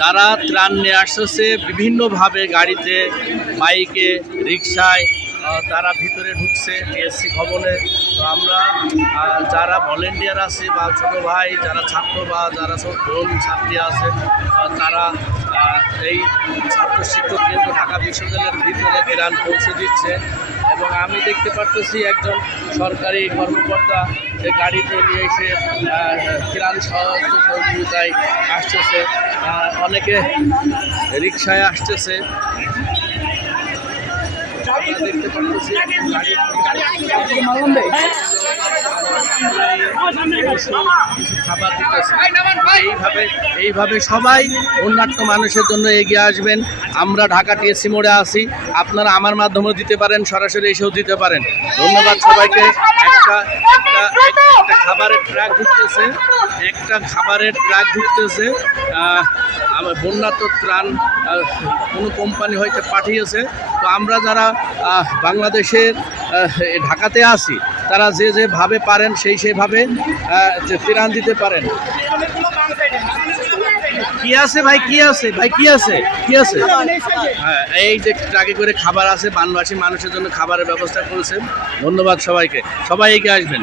যারা ত্রাণ নিয়ে আসতেছে, বিভিন্নভাবে গাড়িতে, বাইকে রিক্সায় তারা ভিতরে ঢুকছে টিএসসি ভবনে। তো আমরা যারা ভলেন্টিয়ার আছে বা ছোটো ভাই, যারা ছাত্র বা যারা সব বোন ছাত্রী আছে তারা এই ছাত্র শিক্ষক কেন্দ্র ঢাকা বিশ্ববিদ্যালয়ের ভিতরে ত্রাণ পৌঁছে দিচ্ছে। এবং আমি দেখতে পারতেছি একজন সরকারি কর্মকর্তা যে গাড়িতে নিয়ে এসে ত্রাণ সাহায্য সহযোগিতায় আসতেছে। অনেকে রিক্সায় আসতেছে। দেখতে পারতেছি কিছু এইভাবে এইভাবে সবাই অন্যান্য মানুষের জন্য এগিয়ে আসবেন। আমরা ঢাকা টিএসসি মোড়ে আসি আপনারা আমার মাধ্যমেও দিতে পারেন, সরাসরি এসেও দিতে পারেন। ধন্যবাদ সবাইকে। একটা একটা একটা খাবারের ট্রাক ঢুকতেছে। একটা খাবারের ট্রাক ঢুকতেছে। আমার বন্যাত ত্রাণ কোনো কোম্পানি হয়তো পাঠিয়েছে। তো আমরা যারা বাংলাদেশের ঢাকাতে আছি তারা যে যেভাবে পারেন, সেই সেভাবে ত্রাণ দিতে পারেন। কি আছে ভাই? কি আছে? ভাই, কি আছে? কি আছে? হ্যাঁ এই যে ট্রাকে করে খাবার আছে বানবাসী মানুষের জন্য খাবারের ব্যবস্থা করেছেন। ধন্যবাদ সবাইকে। সবাই এগিয়ে আসবেন।